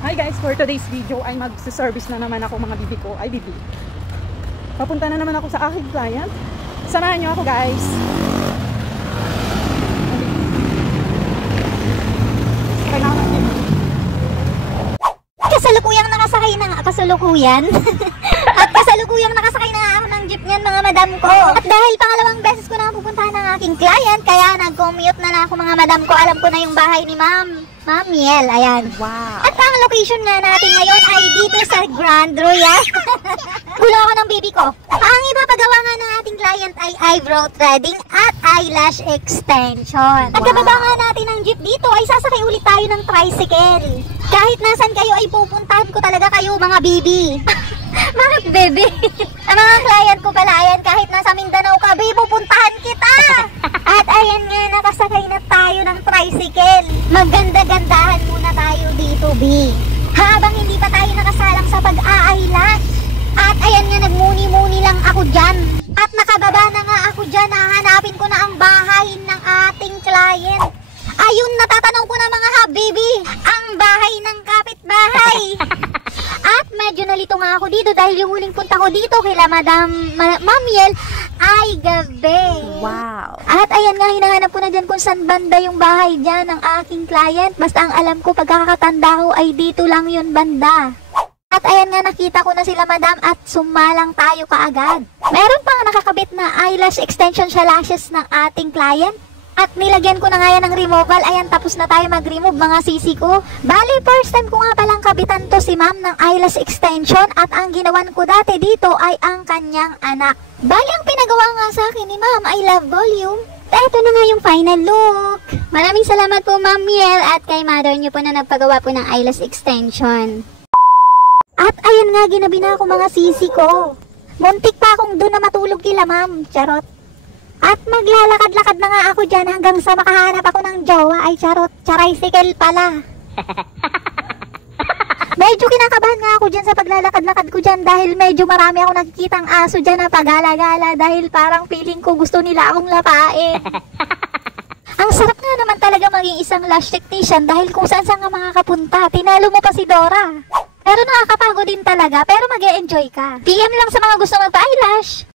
Hi guys, for today's video ay mag-service na naman ako mga bibi ko. Ay bibi. Papunta na naman ako sa aking client. Samahan nyo ako guys. Kasalukuyang nakasakay na nga, kasalukuyan. At kasalukuyang nakasakay na nga ako ng jeep niyan mga madam ko. At dahil pangalawang beses ko na pupuntahan ng aking client, kaya nag-commute na ako mga madam ko. Alam ko na yung bahay ni Ma'am Miel, ayan. Wow. At ang location nga natin ngayon ay dito sa Grand Royal. Gulo ako ng baby ko. Ang ipapagawa nga ng ating client ay eyebrow threading at eyelash extension. At kababa nga natin ng jeep dito ay sasakay ulit tayo ng tricycle. Kahit nasan kayo ay pupuntahan ko talaga kayo mga baby. Bakit bebe? Ang mga client ko pala, ayan, kahit nasa Mindanao ka, babe, pupuntahan kita. At ayan nga, nakasakay na tayo ng tricycle. Maganda-gandahan muna tayo dito, B. Habang hindi pa tayo nakasalang sa pag-eyelash. At ayan nga, nagmuni-muni lang ako dyan. At nakababa na nga ako dyan, hahanapin ko na ang bahay ng ating client. Ayun, natatanaw ko na mga habibi, ang bahay ng kapitbahay. At medyo nalito nga ako dito dahil yung huling punta ko dito kila Ma'am Miel ay gabi. Wow. At ayan nga, hinahanap ko na dyan kung saan banda yung bahay dyan ng aking client. Basta ang alam ko, pagkakatanda ko ay dito lang yun banda. At ayan nga, nakita ko na sila madam at sumalang tayo kaagad. Meron pang nakakabit na eyelash extension sa lashes ng ating client. At nilagyan ko na nga yan ng removal. Ayan, tapos na tayo mag-remove mga sisi ko. Bali, first time ko nga palang kabitan to si ma'am ng eyelash extension. At ang ginawan ko dati dito ay ang kanyang anak. Bali, ang pinagawa nga sa akin ni ma'am ay love volume. Ito na nga yung final look. Maraming salamat po Ma'am Miel at kay mother niyo po na nagpagawa po ng eyelash extension. At ayan nga, ginabi na ako mga sisi ko. Muntik pa akong doon na matulog kila ma'am. Charot. At maglalakad-lakad na nga ako dyan hanggang sa makahanap ako ng jowa. Ay charot, tricycle pala. Medyo kinakabahan nga ako dyan sa paglalakad-lakad ko dyan dahil medyo marami ako nakikitang aso dyan na pagala-gala dahil parang feeling ko gusto nila akong lapain. Ang sarap nga naman talaga maging isang lash technician dahil kung saan saan nga makakapunta. Tinalo mo pa si Dora. Pero nakakapagod din talaga, pero mag-e-enjoy ka. PM lang sa mga gusto magpa-eyelash.